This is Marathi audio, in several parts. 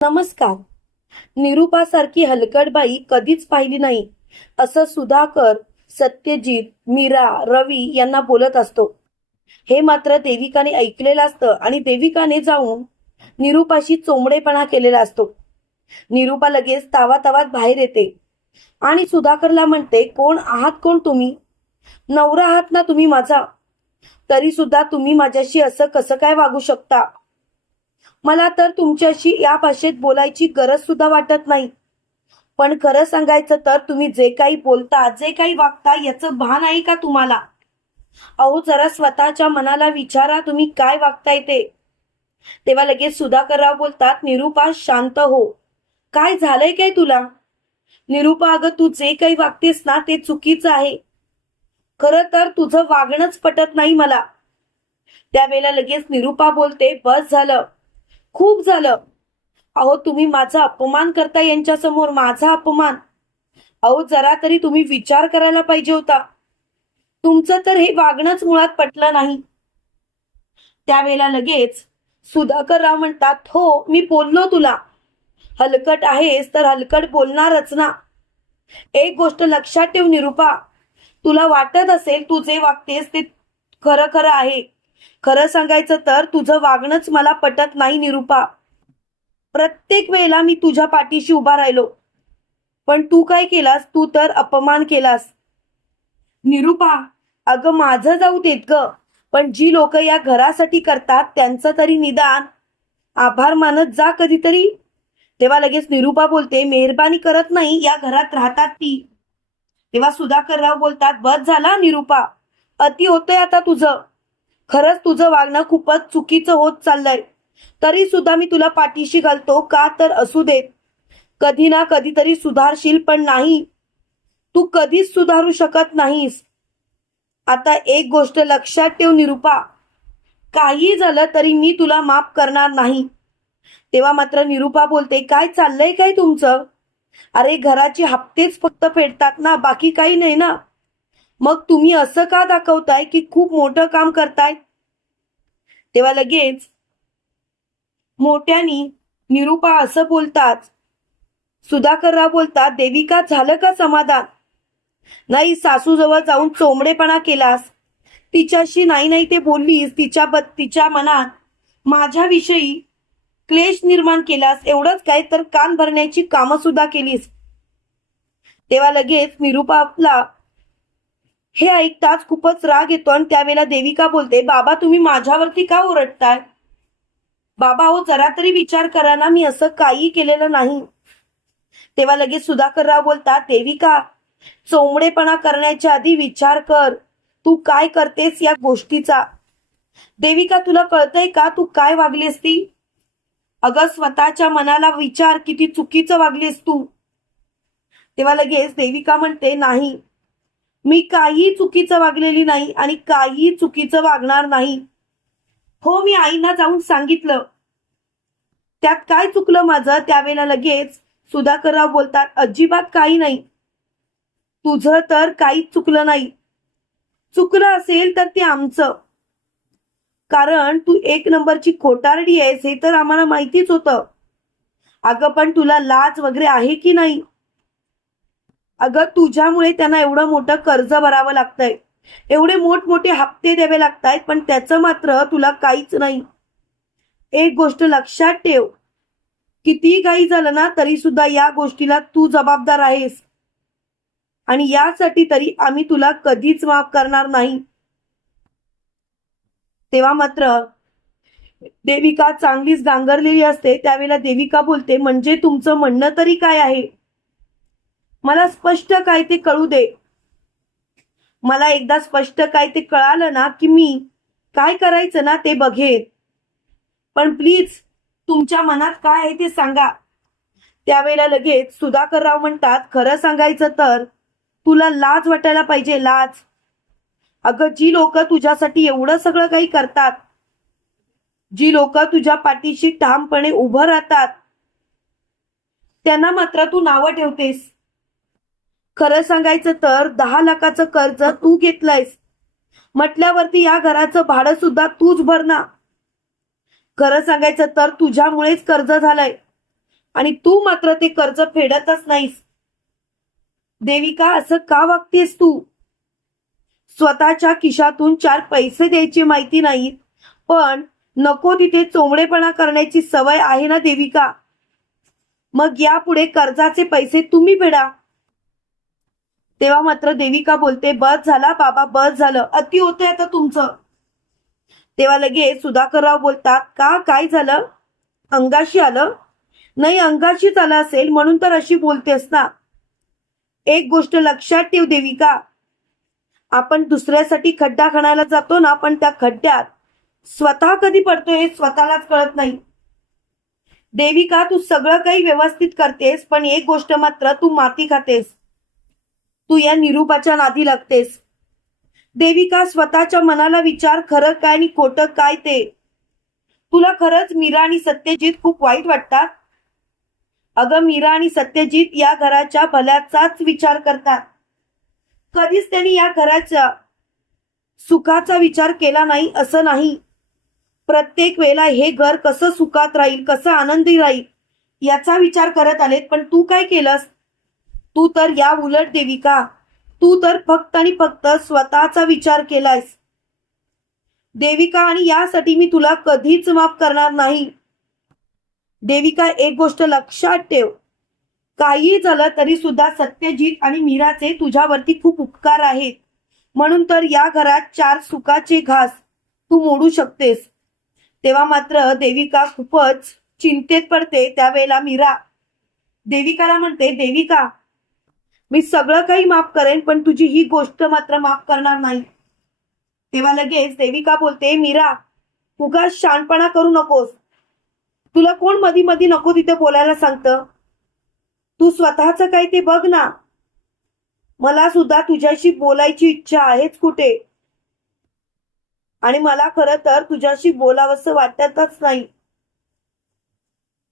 नमस्कार. निरुपासारखी हलकटबाई कधीच पाहिली नाही असं सुधाकर सत्यजित मीरा रवी यांना बोलत असतो. हे मात्र देविकाने ऐकलेलं असतं आणि देविकाने जाऊन निरुपाशी चोंबडेपणा केलेला असतो. निरुपा लगेच तावा तावात बाहेर येते आणि सुधाकरला म्हणते कोण आहात कोण तुम्ही? नवरा आहात ना तुम्ही माझा? तरी सुद्धा तुम्ही माझ्याशी असं कसं काय वागू शकता? मला तर तुमच्याशी या भाषेत बोलायची गरज सुद्धा वाटत नाही. पण खरं सांगायचं तर तुम्ही जे काही बोलता जे काही वागता याचं भान आहे का तुम्हाला? अहो जरा स्वतःच्या मनाला विचारा तुम्ही काय वागताय ते. तेव्हा लगेच सुधाकरराव बोलतात निरुपा शांत हो. काय झालंय काय तुला? निरुपा अगं तू जे काही वागतेस ना ते चुकीचं आहे. खरं तर तुझं वागणंच पटत नाही मला. त्यावेळेला लगेच निरुपा बोलते बस झालं. खूप झालं. अहो तुम्ही माझा अपमान करता यांच्या समोर माझा अपमान. अहो जरा तरी तुम्ही विचार करायला पाहिजे होता. तुमचं तर हे वागणंच मुळात पटलं नाही. त्यावेळेला लगेच सुधाकर राव म्हणतात हो मी बोललो तुला. हलकट आहेस तर हलकट बोलणारच ना. एक गोष्ट लक्षात ठेव निरुपा. तुला वाटत असेल तू जे वागतेस ते खरं खरं आहे. खरं सांगायचं तर तुझं वागणंच मला पटत नाही निरुपा. प्रत्येक वेळेला मी तुझ्या पाठीशी उभा राहिलो. पण तू काय केलास? तू तर अपमान केलास. निरुपा अगं माझं जाऊ देत ग. पण जी लोक या घरासाठी करतात त्यांचं तरी निदान. आभार मानत जा कधीतरी. तेव्हा लगेच निरुपा बोलते मेहरबानी करत नाही या घरात राहतात ती. तेव्हा सुधाकरराव बोलतात बस झाला निरुपा. अति होतंय आता तुझं. खरंच तुझं वागणं खूपच चुकीचं होत चाललंय. तरी सुद्धा मी तुला पाठीशी घालतो का तर असू देत. कधी ना कधीतरी सुधारशील पण नाही. तू कधीच सुधारू शकत नाहीस. आता एक गोष्ट लक्षात ठेव निरुपा. काही झालं तरी मी तुला माफ करणार नाही. तेव्हा मात्र निरुपा बोलते काय चाललंय काय तुमचं? अरे घराचे हप्तेच फक्त फेडतात ना बाकी काही नाही ना. मग तुम्ही असं का दाखवताय की खूप मोठं काम करताय? तेव्हा लगेच मोठ्यानी निरुपा असं बोलतात सुधाकरराव बोलतात देविका झालं का समाधान? नाही सासूजवळ जाऊन चोंबडेपणा केलास. तिच्याशी नाही नाही ते बोललीस तिच्या तिच्या मनात माझ्याविषयी क्लेश निर्माण केलास एवढंच काय तर कान भरण्याची कामं सुद्धा केलीस. तेव्हा लगेच निरुपाला हे ऐकताच खूपच राग येतो आणि त्यावेळेला देविका बोलते बाबा तुम्ही माझ्यावरती का ओरडताय? बाबा हो जरा तरी विचार करा ना मी असं काही केलेलं नाही. तेव्हा लगेच सुधाकरराव बोलतात देविका चोंबडेपणा करण्याच्या आधी विचार कर. तू काय करतेस या गोष्टीचा? देविका तुला कळतंय का तू काय वागलीस ती? अगं स्वतःच्या मनाला विचार किती चुकीचं वागलीस तू. तेव्हा लगेच देविका म्हणते नाही मी काही चुकीचं वागलेली नाही आणि काही चुकीचं वागणार नाही. हो मी आईना जाऊन सांगितलं. त्यात काय चुकलं माझं? त्यावेळेला लगेच सुधाकरराव बोलतात अजिबात काही नाही. तुझं तर काहीच चुकलं नाही. चुकलं असेल तर ते आमचं. कारण तू एक नंबरची खोटारडी आहेस हे तर आम्हाला माहितीच होतं. अगं पण तुला लाज वगैरे आहे की नाही? अगं तुझ्यामुळे त्यांना एवढं मोठं कर्ज भरावं लागतंय. एवढे मोठमोठे हप्ते द्यावे लागतायत पण त्याचं मात्र तुला काहीच नाही. एक गोष्ट लक्षात ठेव. किती काही झालं ना तरी सुद्धा या गोष्टीला तू जबाबदार आहेस. आणि यासाठी तरी आम्ही तुला कधीच माफ करणार नाही. तेव्हा मात्र देविका चांगलीच गांगरलेली असते. त्यावेळेला देविका बोलते म्हणजे तुमचं म्हणणं तरी काय आहे? मला स्पष्ट काय ते कळू दे. मला एकदा स्पष्ट काय ते कळालं ना की मी काय करायचं ना ते बघेन. पण प्लीज तुमच्या मनात काय आहे ते सांगा. त्यावेळेला लगेच सुधाकरराव म्हणतात खरं सांगायचं तर तुला लाज वाटायला पाहिजे लाज. अगं जी लोक तुझ्यासाठी एवढं सगळं काही करतात जी लोक तुझ्या पाठीशी ठामपणे उभं राहतात त्यांना मात्र तू नावं ठेवतेस. खरं सांगायचं तर दहा लाखाचं कर्ज तू घेतलंयस. म्हटल्यावरती या घराचं भाडं सुद्धा तूच भरना. खरं सांगायचं तर तुझ्यामुळेच कर्ज झालंय. आणि तू मात्र ते कर्ज फेडतच नाहीस. देविका असं का वागतेस तू? स्वतःच्या खिशातून चार पैसे द्यायची माहिती नाही पण नको तिथे चोंबडेपणा करण्याची सवय आहे ना देविका? मग यापुढे कर्जाचे पैसे तुम्ही फेडा. तेव्हा मात्र देविका बोलते बस झाला बाबा बस झालं. अति होते आता तुमचं. तेव्हा लगेच सुधाकरराव बोलतात का काय झालं? अंगाशी आलं? नाही अंगाशीच आलं असेल म्हणून तर अशी बोलतेस ना. एक गोष्ट लक्षात ठेव देविका. आपण दुसऱ्यासाठी खड्डा खणायला जातो ना पण त्या खड्ड्यात स्वतः कधी पडतोय हे स्वतःलाच कळत नाही. देविका तू सगळं काही व्यवस्थित करतेस पण एक गोष्ट मात्र तू माती खातेस. तू या निरूपाच्या नादी लागतेस. देविका स्वतःच्या मनाला विचार खरं काय आणि खोटं काय ते. तुला खरंच मीरा आणि सत्यजित खूप वाईट वाटतात? अगं मीरा आणि सत्यजित या घराच्या भल्याचाच विचार करतात. कधीच त्यांनी या घराच्या सुखाचा विचार केला नाही असं नाही. प्रत्येक वेळेला हे घर कसं सुखात राहील कसं आनंदी राहील याचा विचार करत आलेत पण तू काय केलंस? तू तर या उलट देविका. तू तर फक्त आणि फक्त स्वतःचा विचार केलायस. देविका आणि यासाठी मी तुला कधीच माफ करणार नाही. देविका एक गोष्ट लक्षात ठेव. काही झालं तरी सुद्धा सत्यजित आणि मीराचे तुझ्यावरती खूप उपकार आहेत. म्हणून तर या घरात चार सुखाचे घास तू मोडू शकतेस. तेव्हा मात्र देविका खूपच चिंतेत पडते त्यावेळेला मीरा. देविकाला म्हणते देविका मी सगळं काही माफ करेन पण तुझी ही गोष्ट मात्र माफ करणार नाही. तेव्हा लगेच देविका बोलते मीरा उगा शानपणा करू नकोस. तुला कोण मधी मधी नको तिथे बोलायला सांगतं? तू स्वतःच काही ते बघ ना. मला सुद्धा तुझ्याशी बोलायची इच्छा आहेच कुठे? आणि मला खरं तर तुझ्याशी बोलावंसं वाटतच नाही.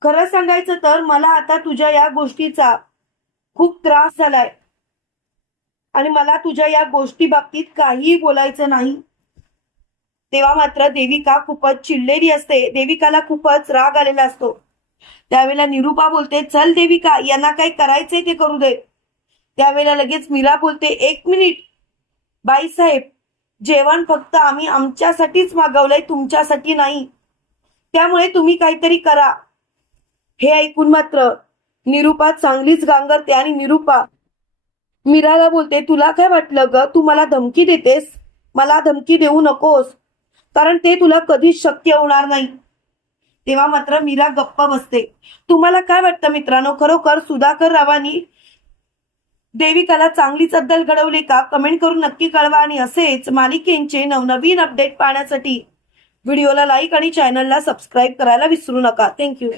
खरं सांगायचं तर मला आता तुझ्या या गोष्टीचा खूप त्रास झालाय. आणि मला तुझ्या या गोष्टी बाबतीत काहीही बोलायचं नाही. तेव्हा मात्र देविका खूपच चिडलेली असते. देविकाला खूपच राग आलेला असतो. त्यावेळेला निरूपा बोलते चल देविका यांना काय करायचंय ते करू दे. त्यावेळेला लगेच मीरा बोलते एक मिनिट. बाईसाहेब जेवण फक्त आम्ही आमच्यासाठीच मागवलंय तुमच्यासाठी नाही. त्यामुळे तुम्ही काहीतरी करा. हे ऐकून मात्र निरूपा चांगलीच गांगरते आणि निरूपा. मीराला बोलते तुला काय वाटलं ग? तू मला धमकी देतेस? मला धमकी देऊ नकोस. कारण ते तुला कधीच शक्य होणार नाही. तेव्हा मात्र मीरा गप्प बसते. तुम्हाला काय वाटतं मित्रांनो? खरोखर सुधाकर रावानी देविकाला चांगलीच अद्दल घडवली का? कमेंट करून नक्की कळवा आणि असेच मालिकेंचे नवनवीन अपडेट पाहण्यासाठी व्हिडिओला लाईक आणि चॅनलला सबस्क्राईब करायला विसरू नका. थँक्यू.